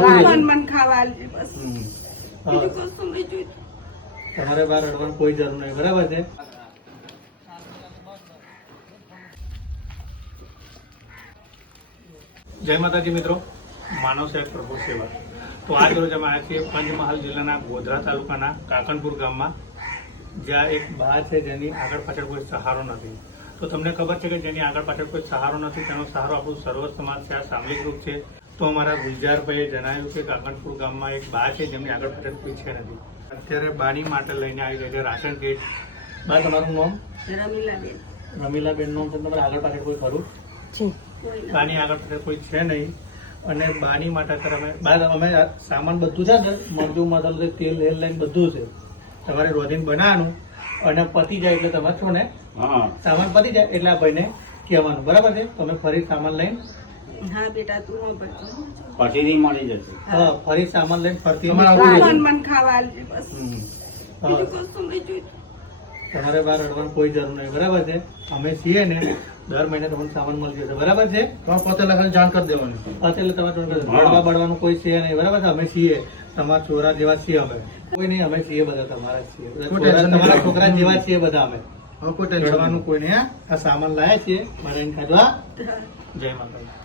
મન ખાવા આલજે બસ. બીજું કશું નહીં જોઈતું. તમારે બહાર રડવાની કોઈ જરૂર નહીં, બરાબર છે? જય માતાજી મિત્રો, માનવ સેવક પ્રભુ સેવા. તો આજ રોજ અમે આવ્યા છીએ પંચમહાલ જિલ્લાના ગોધરા તાલુકાના કાકણપુર ગામમાં, જ્યાં એક બા છે જેની આગળ પાછળ કોઈ સહારો નથી. તો તમને ખબર છે કે જેની આગળ પાછળ કોઈ સહારો નથી, તેનો સહારો આપણું સર્વ સમાજ છે, આ સામૂહિક રૂપ છે. તો અમારા ગુલજારભાઈએ જણાવ્યું કે કાકણપુર ગામમાં એક બા છે જેમની આગળ પાછળ કોઈ છે નથી. અત્યારે બાની માટે લઈને આવી ગઈ છે રાશન કીટ. બા, તમારું નામ? રમીલાબેન. રમીલાબેન નામ છે. તમારે આગળ પાછળ કોઈ ખરું? બાની આગળ પાછળ કોઈ છે નહીં. અને બાની માટે અમે સામાન બધું છે ને, મરચું મસાલો તેલ હેલ લઈને બધું છે. તમારે રોધીને બનાવવાનું અને પતી જાય એટલે તમારે છો ને સામાન પતી જાય એટલે આ ભાઈને કહેવાનું, બરાબર છે? તમે ફરી સામાન લઈને હા બેટા, તું પછીથી મળી જશે. હા, ફરી સામાન લઈને ફરતી મન ખાવા આલજે બસ. બીજું કશું નહીં જોઈતું. તમારે બહાર રડવાની કોઈ જરૂર નહીં, બરાબર છે? અમે છીએ ને, દર મહિને તમને સામાન મળી જશે, બરાબર છે? પોતે લખાણ જાણ કરી દેવાની. એટલે તમારે રડવા બળવાનું કોઈ છે નહીં, બરાબર છે? અમે છીએ તમારા છોરા જેવા છીએ. અમે કોઈ નહીં, અમે છીએ બધા તમારા છીએ, તમારા છોકરા જેવા છીએ બધા અમે. કોઈ ટેન્શન કોઈ નહીં. આ સામાન લાયા છીએ મારે ખાધવા. જય માતા.